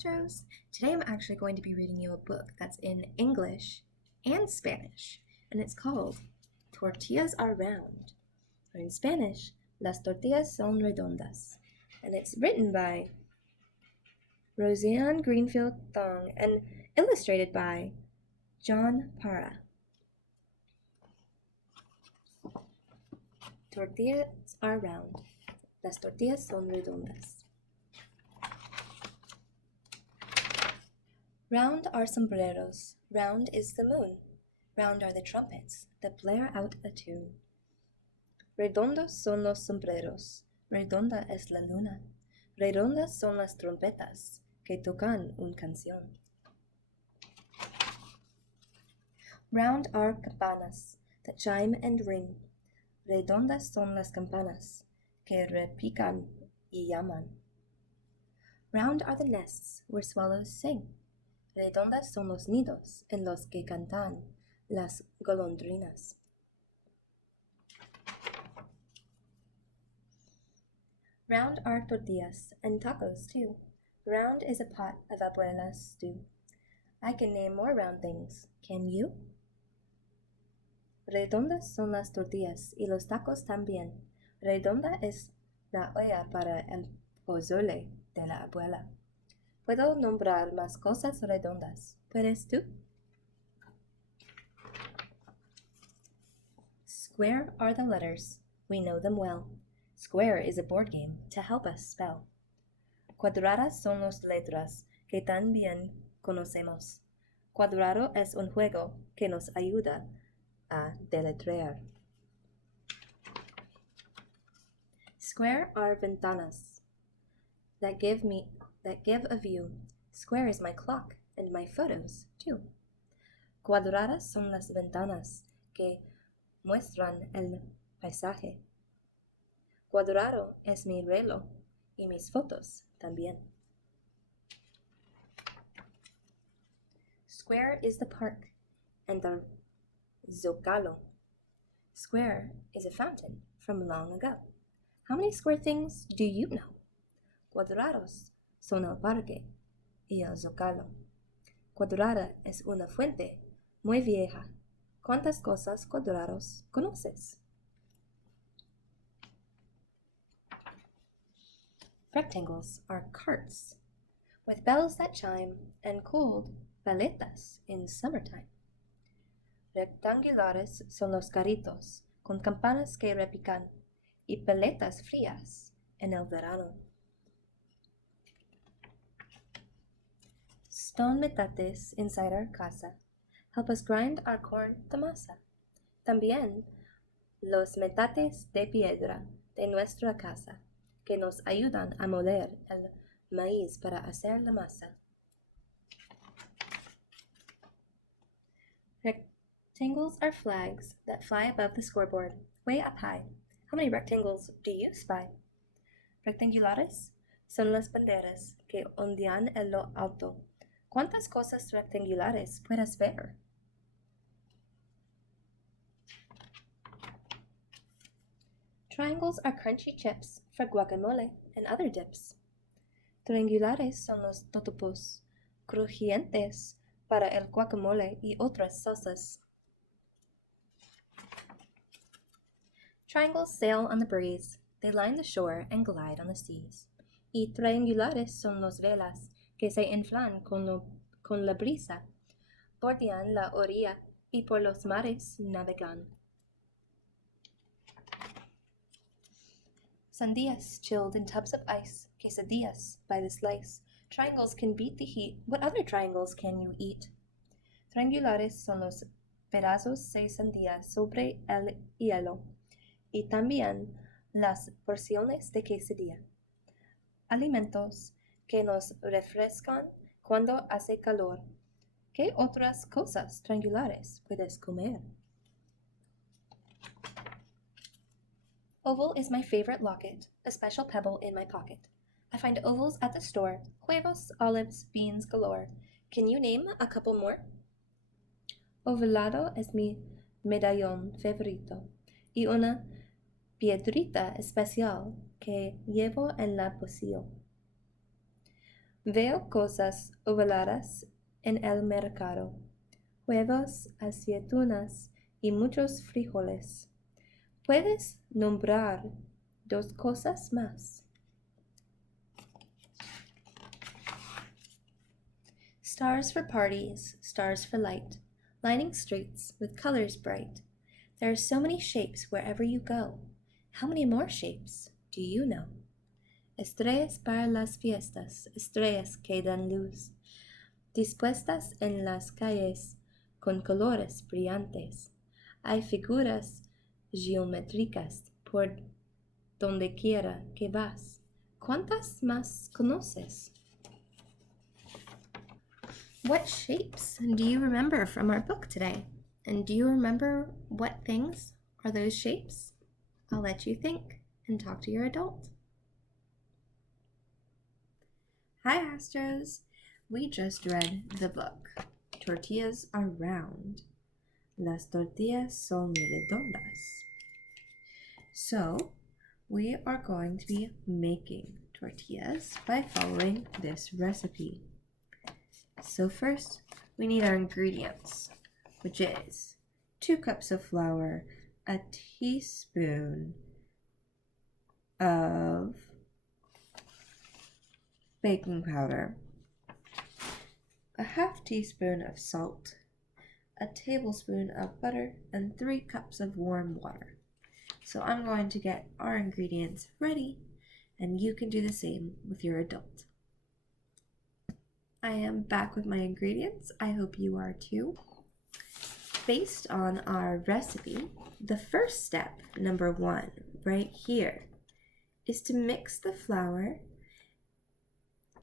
Astros! Today I'm actually going to be reading you a book that's in English and Spanish, and it's called Tortillas Are Round, or in Spanish, Las Tortillas Son Redondas, and it's written by Roseanne Greenfield Thong and illustrated by John Parra. Tortillas are round. Las tortillas son redondas. Round are sombreros. Round is the moon. Round are the trumpets that blare out a tune. Redondos son los sombreros. Redonda es la luna. Redondas son las trompetas que tocan una canción. Round are campanas that chime and ring. Redondas son las campanas que repican y llaman. Round are the nests where swallows sing. Redondas son los nidos en los que cantan las golondrinas. Round are tortillas and tacos too. Round is a pot of abuela's stew. I can name more round things. Can you? Redondas son las tortillas y los tacos también. Redonda es la olla para el pozole de la abuela. Puedo nombrar más cosas redondas. ¿Puedes tú? Square are the letters. We know them well. Square is a board game to help us spell. Cuadradas son las letras que también conocemos. Cuadrado es un juego que nos ayuda a deletrear. Square are ventanas that give a view. Square is my clock and my photos too. Cuadradas son las ventanas que muestran el paisaje. Cuadrado es mi reloj y mis fotos también. Square is the park and the Zocalo. Square is a fountain from long ago. How many square things do you know? Cuadrados son el parque y el Zocalo. Cuadrada es una fuente muy vieja. ¿Cuántas cosas cuadrados conoces? Rectangles are carts with bells that chime and cooled paletas in summertime. Rectangulares son los carritos con campanas que repican y paletas frías en el verano. Stone metates inside our casa help us grind our corn to masa. También los metates de piedra de nuestra casa que nos ayudan a moler el maíz para hacer la masa. Rectangles are flags that fly above the scoreboard, way up high. How many rectangles do you spy? Rectangulares son las banderas que ondean en lo alto. ¿Cuántas cosas rectangulares puedes ver? Triangles are crunchy chips for guacamole and other dips. Triangulares son los totopos crujientes para el guacamole y otras salsas. Triangles sail on the breeze. They line the shore and glide on the seas. Y triangulares son los velas que se inflan con la brisa. Bordean la orilla y por los mares navegan. Sandías chilled in tubs of ice, quesadillas by the slice. Triangles can beat the heat. What other triangles can you eat? Triangulares son los pedazos de sandía sobre el hielo y también las porciones de quesadilla. Alimentos que nos refrescan cuando hace calor. ¿Qué otras cosas triangulares puedes comer? Oval is my favorite locket, a special pebble in my pocket. I find ovals at the store, huevos, olives, beans galore. Can you name a couple more? Ovalado es mi medallón favorito y una piedrita especial que llevo en la bolsillo. Veo cosas ovaladas en el mercado, huevos, aceitunas y muchos frijoles. ¿Puedes nombrar dos cosas más? Stars for parties, stars for light, lining streets with colors bright. There are so many shapes wherever you go. How many more shapes do you know? Estrellas para las fiestas, estrellas que dan luz, dispuestas en las calles con colores brillantes. Hay figuras geométricas por donde quiera que vas. ¿Cuántas más conoces? What shapes do you remember from our book today? And do you remember what things are those shapes? I'll let you think and talk to your adult. Hi, Astros! We just read the book, Tortillas Are Round. Las tortillas son redondas. So, we are going to be making tortillas by following this recipe. So first, we need our ingredients, which is 2 cups of flour, a teaspoon of baking powder, a half teaspoon of salt, a tablespoon of butter, and 3 cups of warm water. So I'm going to get our ingredients ready, and you can do the same with your adult. I am back with my ingredients. I hope you are too. Based on our recipe, the first step, number 1, right here, is to mix the flour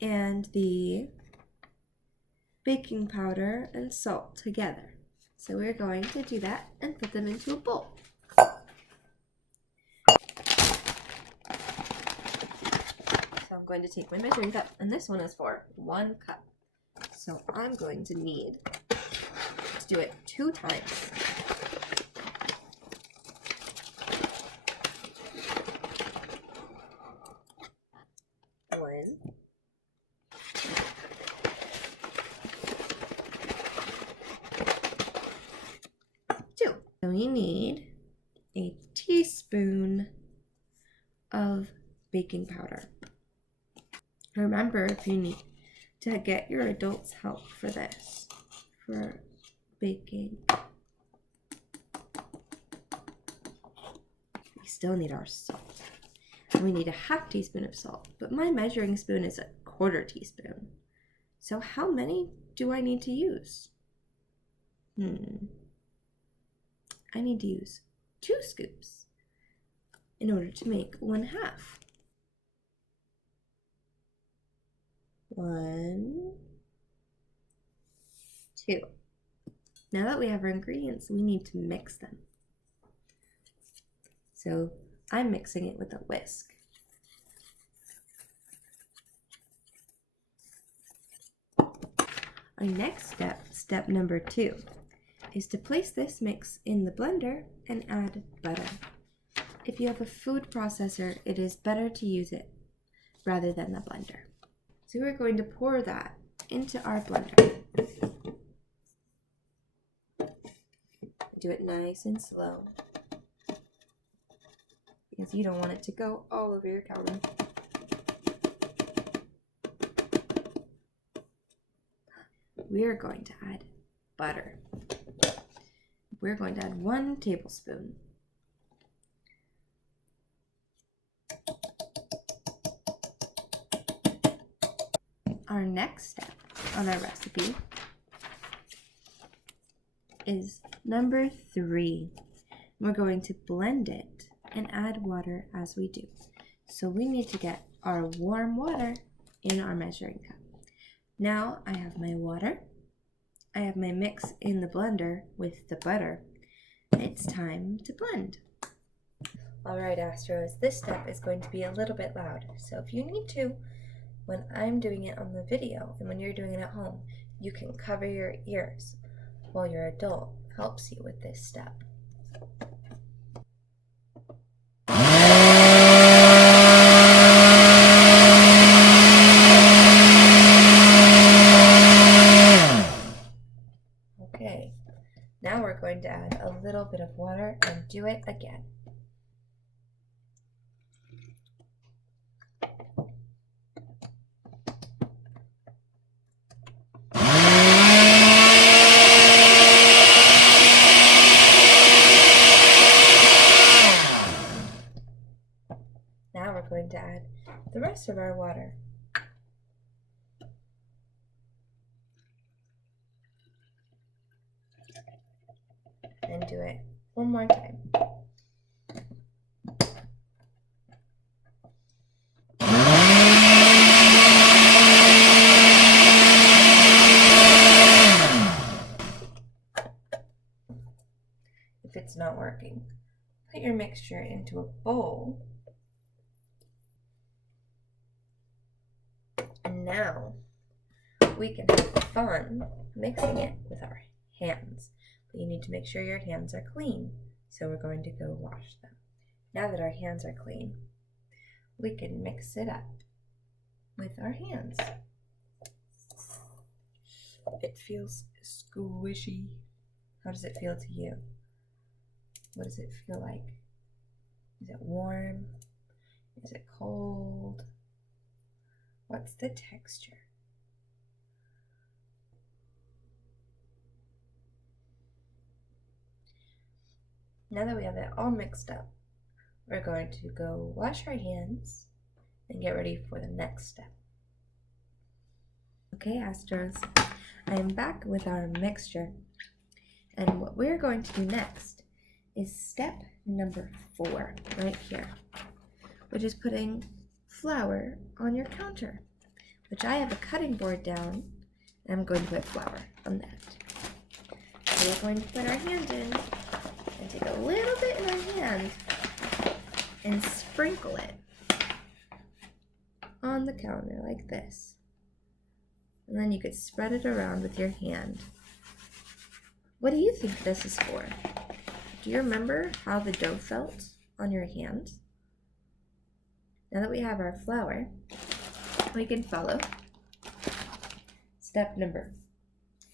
and the baking powder and salt together. So we're going to do that and put them into a bowl. So I'm going to take my measuring cup, and this one is for 1 cup. So I'm going to need to do it 2 times. One, 2. So we need a teaspoon of baking powder. Remember, if you need to get your adults help for this, for baking, we still need our salt. And we need a half teaspoon of salt, but my measuring spoon is a 1/4 teaspoon. So how many do I need to use? I need to use 2 scoops in order to make 1/2. 1, 2. Now that we have our ingredients, we need to mix them. So I'm mixing it with a whisk. Our next step number 2, is to place this mix in the blender and add butter. If you have a food processor, it is better to use it rather than the blender. So we're going to pour that into our blender. Do it nice and slow, because you don't want it to go all over your counter. We are going to add butter. We're going to add 1 tablespoon. Our next step on our recipe is number 3. We're going to blend it and add water as we do. So we need to get our warm water in our measuring cup. Now I have my water. I have my mix in the blender with the butter. It's time to blend. Alright, Astros, this step is going to be a little bit loud. So if you need to, when I'm doing it on the video and when you're doing it at home, you can cover your ears while your adult helps you with this step. we're going to add the rest of our water. And do it one more time. If it's not working, put your mixture into a bowl. And now we can have fun mixing it with our hands. But you need to make sure your hands are clean. So we're going to go wash them. Now that our hands are clean, we can mix it up with our hands. It feels squishy. How does it feel to you? What does it feel like? Is it warm? Is it cold? What's the texture? Now that we have it all mixed up, we're going to go wash our hands and get ready for the next step. Okay, Astros, I am back with our mixture. And what we're going to do next is step number 4, right here, which is putting flour on your counter, which I have a cutting board down, and I'm going to put flour on that. So we're going to put our hand in and take a little bit in our hand and sprinkle it on the counter like this. And then you could spread it around with your hand. What do you think this is for? Do you remember how the dough felt on your hand? Now that we have our flour, we can follow step number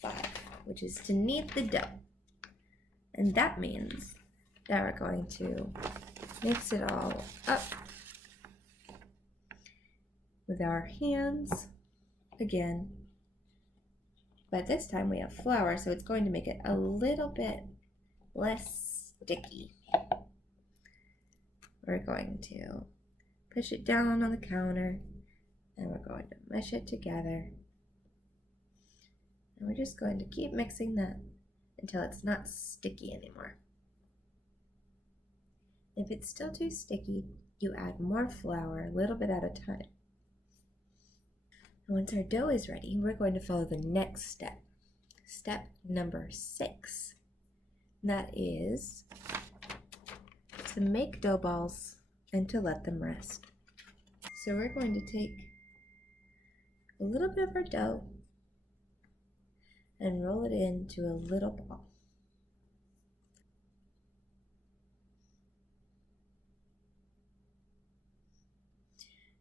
5, which is to knead the dough. And that means that we're going to mix it all up with our hands again. But this time we have flour, so it's going to make it a little bit less sticky. We're going to push it down on the counter, and we're going to mush it together. And we're just going to keep mixing that until it's not sticky anymore. If it's still too sticky, you add more flour a little bit at a time. And once our dough is ready, we're going to follow the next step. Step number 6. And that is to make dough balls and to let them rest. So we're going to take a little bit of our dough and roll it into a little ball.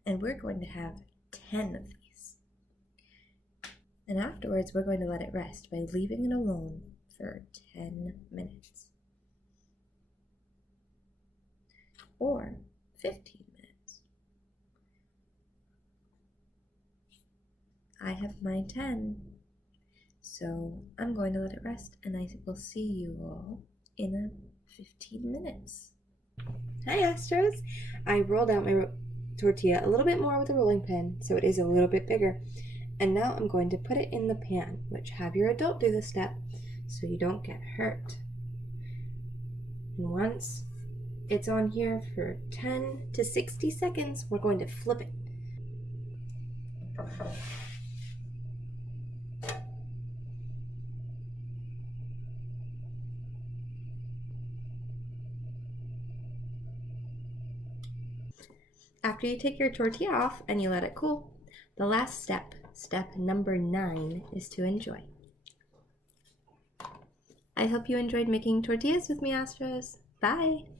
And we're going to have 10 of these. And afterwards, we're going to let it rest by leaving it alone for 10 minutes. Or 15 minutes. I have my 10. So I'm going to let it rest, and I will see you all in 15 minutes. Hi, Astros. I rolled out my tortilla a little bit more with a rolling pin, so it is a little bit bigger. And now I'm going to put it in the pan, which have your adult do this step so you don't get hurt. And once it's on here for 10 to 60 seconds, we're going to flip it. After you take your tortilla off and you let it cool, the last step, step number 9, is to enjoy. I hope you enjoyed making tortillas with me, Astros. Bye!